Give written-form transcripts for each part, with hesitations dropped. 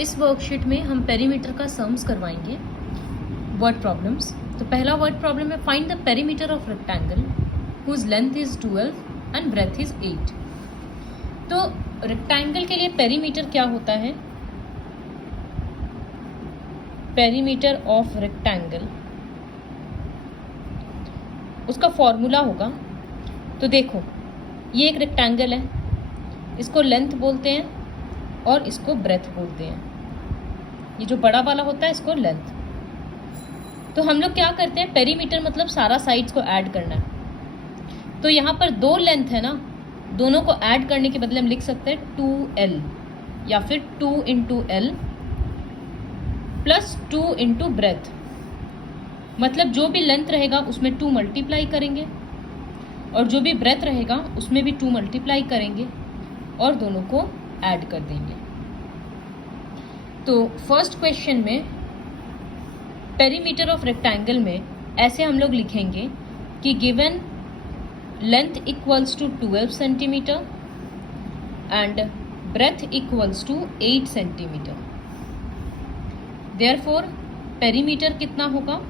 इस वर्कशीट में हम पेरीमीटर का सम्स करवाएंगे वर्ड प्रॉब्लम्स। तो पहला वर्ड प्रॉब्लम है find the perimeter of rectangle whose length is 12 and breadth is 8। तो रेक्टेंगल के लिए पेरीमीटर क्या होता है? पेरीमीटर ऑफ रेक्टेंगल, उसका फॉर्मूला होगा। तो देखो, ये एक रेक्टेंगल है, इसको लेंथ बोलते हैं और इसको ब्रेथ बोलते हैं। ये जो बड़ा वाला होता है इसको लेंथ। तो हम लोग क्या करते हैं, पेरीमीटर मतलब सारा साइड्स को ऐड करना है। तो यहाँ पर दो लेंथ है ना, दोनों को ऐड करने के बदले हम लिख सकते हैं 2l या फिर 2 into L plus 2 into breath. मतलब जो भी लेंथ रहेगा उसमें 2 मल्टीप्लाई करेंगे और जो भी ब्रेथ रहेगा उसमें भी 2 मल्टीप्लाई करेंगे और दोनों को ऐड कर देंगे। तो फर्स्ट क्वेश्चन में पेरीमीटर ऑफ रेक्टेंगल में ऐसे हम लोग लिखेंगे कि given length equals to 12 centimetre and breadth equals to 8 centimetre. Therefore perimeter कितना होगा?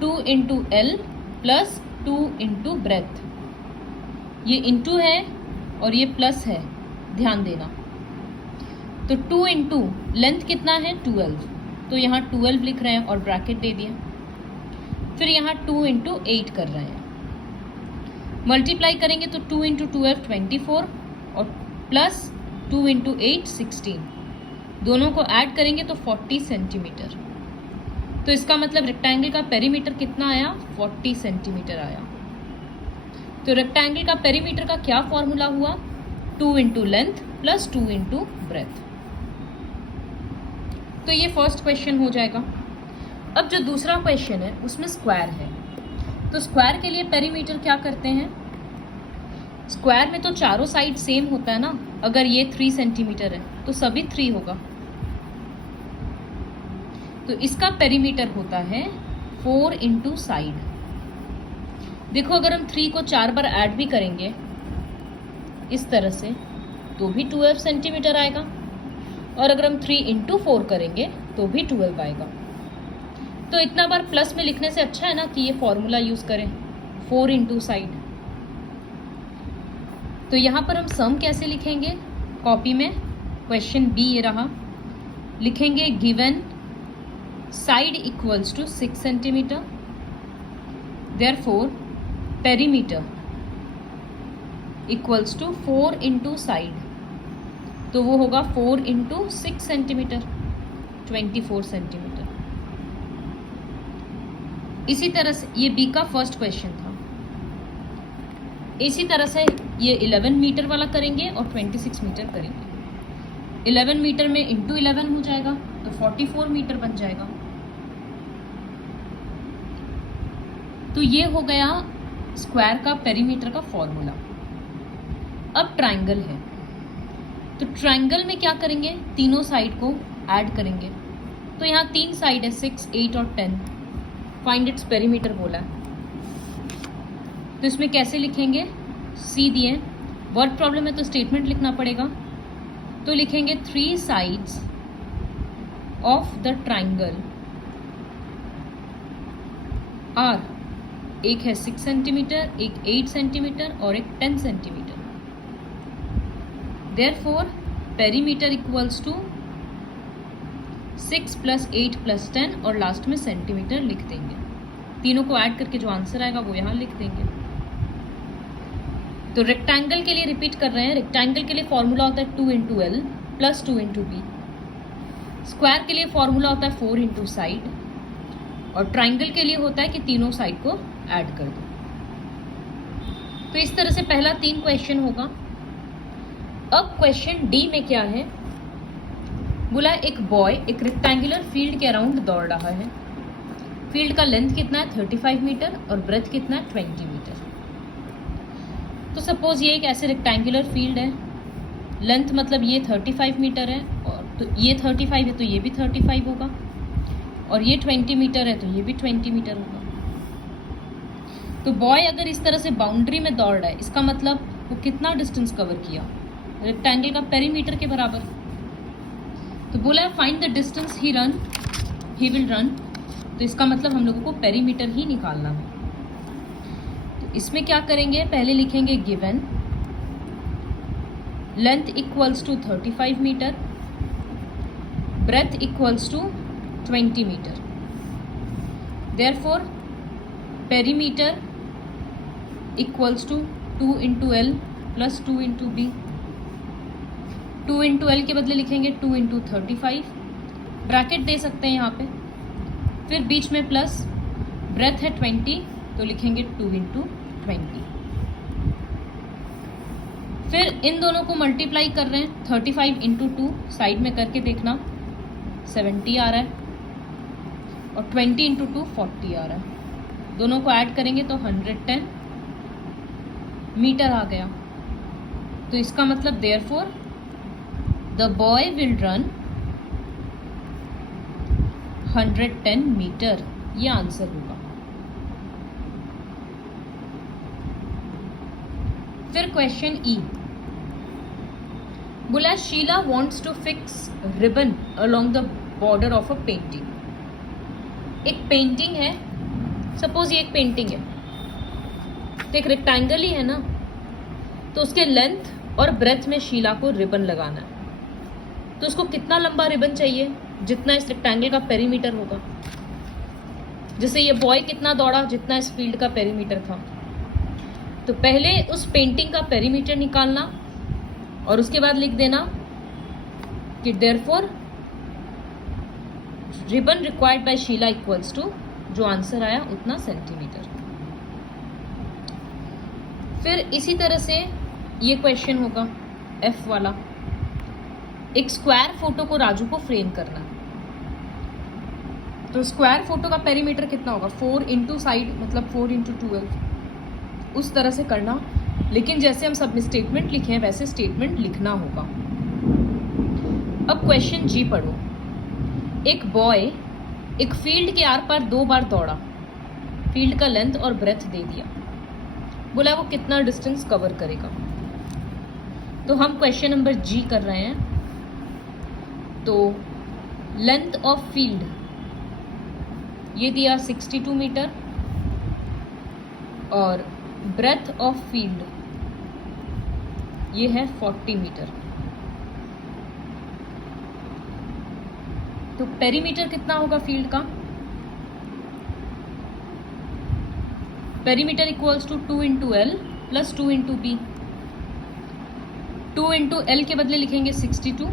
2 into L plus 2 into breadth. ये इंटू है और ये प्लस है, ध्यान देना। तो 2 इंटू लेंथ कितना है? 12। तो यहाँ 12 लिख रहे हैं और ब्रैकेट दे दिया। फिर यहाँ 2 इंटू 8 कर रहे हैं, मल्टीप्लाई करेंगे तो 2 इंटू 12 24 और प्लस 2 इंटू 8 16। दोनों को ऐड करेंगे तो 40 सेंटीमीटर। तो इसका मतलब रेक्टेंगल का पेरीमीटर कितना आया? 40 सेंटीमीटर आया। तो रेक्टेंगल का पेरीमीटर का क्या फॉर्मूला हुआ? 2 into length plus 2 into breath. तो ये फर्स्ट क्वेश्चन हो जाएगा। अब जो दूसरा क्वेश्चन है उसमें स्क्वायर है। तो स्क्वायर के लिए पेरीमीटर क्या करते हैं? स्क्वायर में तो चारों साइड सेम होता है ना। अगर ये 3 सेंटीमीटर है तो सभी 3 होगा। तो इसका पेरीमीटर होता है 4 इंटू साइड। देखो, अगर हम 3 को 4 बार ऐड भी करेंगे इस तरह से तो भी 12 सेंटीमीटर आएगा, और अगर हम 3 इंटू 4 करेंगे तो भी 12 आएगा। तो इतना बार प्लस में लिखने से अच्छा है ना कि ये फॉर्मूला यूज करें 4 इंटू साइड। तो यहाँ पर हम सम कैसे लिखेंगे? कॉपी में क्वेश्चन बी ये रहा, लिखेंगे given side equals to 6 centimetre, therefore perimeter equals to 4 into side. तो वो होगा 4 इंटू 6 सेंटीमीटर, 24 सेंटीमीटर। इसी तरह से ये बी का फर्स्ट क्वेश्चन था। इसी तरह से ये 11 मीटर वाला करेंगे और 26 मीटर करेंगे। 11 मीटर में इंटू 11 हो जाएगा तो 44 मीटर बन जाएगा। तो ये हो गया स्क्वायर का पेरीमीटर का फॉर्मूला। अब ट्रायंगल है, तो ट्रायंगल में क्या करेंगे? तीनों साइड को ऐड करेंगे। तो यहाँ 3 साइड है, 6, 8 और 10। फाइंड इट्स पेरीमीटर बोला है, तो इसमें कैसे लिखेंगे? सी दिए, वर्ड प्रॉब्लम है तो स्टेटमेंट लिखना पड़ेगा। तो लिखेंगे 3 sides of the triangle are, एक है 6 सेंटीमीटर, एक 8 सेंटीमीटर और एक 10 centimetre. Therefore perimeter equals to 6 plus 8 plus 10 और लास्ट में सेंटीमीटर लिख देंगे। तीनों को ऐड करके जो आंसर आएगा वो यहाँ लिख देंगे। तो रेक्टेंगल के लिए रिपीट कर रहे हैं। रेक्टेंगल के लिए फॉर्मूला होता है 2 into L plus 2 into B. Square के लिए फॉर्मूला होता है 4 इंटू साइड, और ट्राइंगल के लिए होता है कि तीनों साइड को ऐड कर दो। तो इस तरह से पहला 3 क्वेश्चन होगा। अब क्वेश्चन डी में क्या है? बोला एक बॉय एक रेक्टेंगुलर फील्ड के अराउंड दौड़ रहा है। फील्ड का लेंथ कितना है? 35 मीटर और ब्रेथ कितना है? 20 मीटर। तो सपोज ये एक ऐसे रेक्टेंगुलर फील्ड है, लेंथ मतलब ये 35 मीटर है, और तो ये 35 है तो ये भी 35 होगा, और ये 20 मीटर है तो ये भी 20 मीटर होगा। तो बॉय अगर इस तरह से बाउंड्री में दौड़ रहा है, इसका मतलब वो कितना डिस्टेंस कवर किया? रेक्टेंगल का पेरीमीटर के बराबर। तो बोला है find the distance he will run, तो इसका मतलब हम लोगों को पेरीमीटर ही निकालना है। तो इसमें क्या करेंगे, पहले लिखेंगे given length equals to 35 metre, breadth equals to 20 metre, therefore perimeter equals to 2 into L plus 2 into B. 2 into L के बदले लिखेंगे 2 इंटू 35, ब्रैकेट दे सकते हैं यहाँ पे, फिर बीच में प्लस, ब्रेथ है 20 तो लिखेंगे 2 इंटू 20। फिर इन दोनों को मल्टीप्लाई कर रहे हैं, 35 इंटू 2 साइड में करके देखना 70 आ रहा है, और 20 इंटू 2 40 आ रहा है। दोनों को ऐड करेंगे तो 110 मीटर आ गया। तो इसका मतलब therefore the boy will run 110 metre, ये आंसर होगा। फिर क्वेश्चन ई, बोला Sheela wants to fix ribbon along the border of a painting. एक पेंटिंग है, सपोज ये एक पेंटिंग है, तो एक रेक्टेंगल ही है ना, तो उसके लेंथ और ब्रेथ में शीला को रिबन लगाना है। तो उसको कितना लंबा रिबन चाहिए, जितना इस रेक्टेंगल का पेरीमीटर होगा। जैसे ये बॉय कितना दौड़ा, जितना इस फील्ड का पेरीमीटर था। तो पहले उस पेंटिंग का पेरीमीटर निकालना और उसके बाद लिख देना कि therefore ribbon required by Sheela equals to, जो आंसर आया उतना सेंटीमीटर। फिर इसी तरह से ये क्वेश्चन होगा एफ वाला, एक स्क्वायर फोटो को राजू को फ्रेम करना। तो स्क्वायर फोटो का पेरीमीटर कितना होगा, 4 इंटू साइड मतलब 4 इंटू 12, उस तरह से करना। लेकिन जैसे हम सब में स्टेटमेंट लिखे हैं वैसे स्टेटमेंट लिखना होगा। अब क्वेश्चन जी पढ़ो, एक बॉय एक फील्ड के आर पार 2 बार दौड़ा, फील्ड का लेंथ और ब्रेथ दे दिया, बोला वो कितना डिस्टेंस कवर करेगा। तो हम क्वेश्चन नंबर जी कर रहे हैं। तो लेंथ ऑफ फील्ड ये दिया 62 मीटर और ब्रेथ ऑफ फील्ड ये है 40 मीटर। तो पेरीमीटर कितना होगा फील्ड का, perimeter equals to 2 into L plus 2 into B. 2 into L के बदले लिखेंगे 62,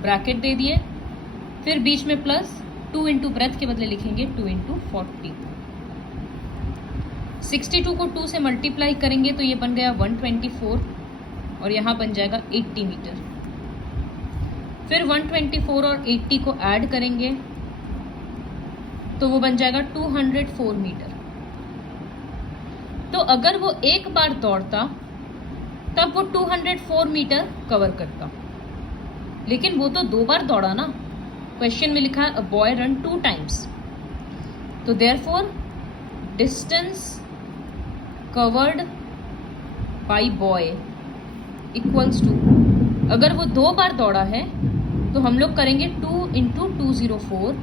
ब्रैकेट दे दिए, फिर बीच में प्लस, 2 इंटू ब्रेथ के बदले लिखेंगे 2 इंटू 40। 62 को 2 से मल्टीप्लाई करेंगे तो ये बन गया 124 और यहाँ बन जाएगा 80 मीटर। फिर 124 और 80 को ऐड करेंगे तो वो बन जाएगा 204 मीटर। तो अगर वो एक बार दौड़ता तब वो 204 मीटर कवर करता, लेकिन वो तो 2 बार दौड़ा ना। क्वेश्चन में लिखा है अ बॉय रन 2 टाइम्स, तो therefore distance covered by boy equals to, अगर वो 2 बार दौड़ा है तो हम लोग करेंगे 2 इंटू 204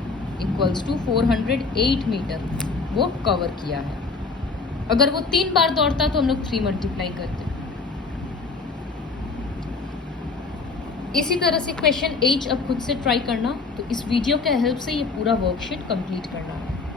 इक्वल्स टू 408 मीटर वो कवर किया है। अगर वो 3 बार दौड़ता तो हम लोग 3 मल्टीप्लाई करते। इसी तरह से क्वेश्चन H अब खुद से ट्राई करना। तो इस वीडियो के हेल्प से ये पूरा वर्कशीट कंप्लीट करना है।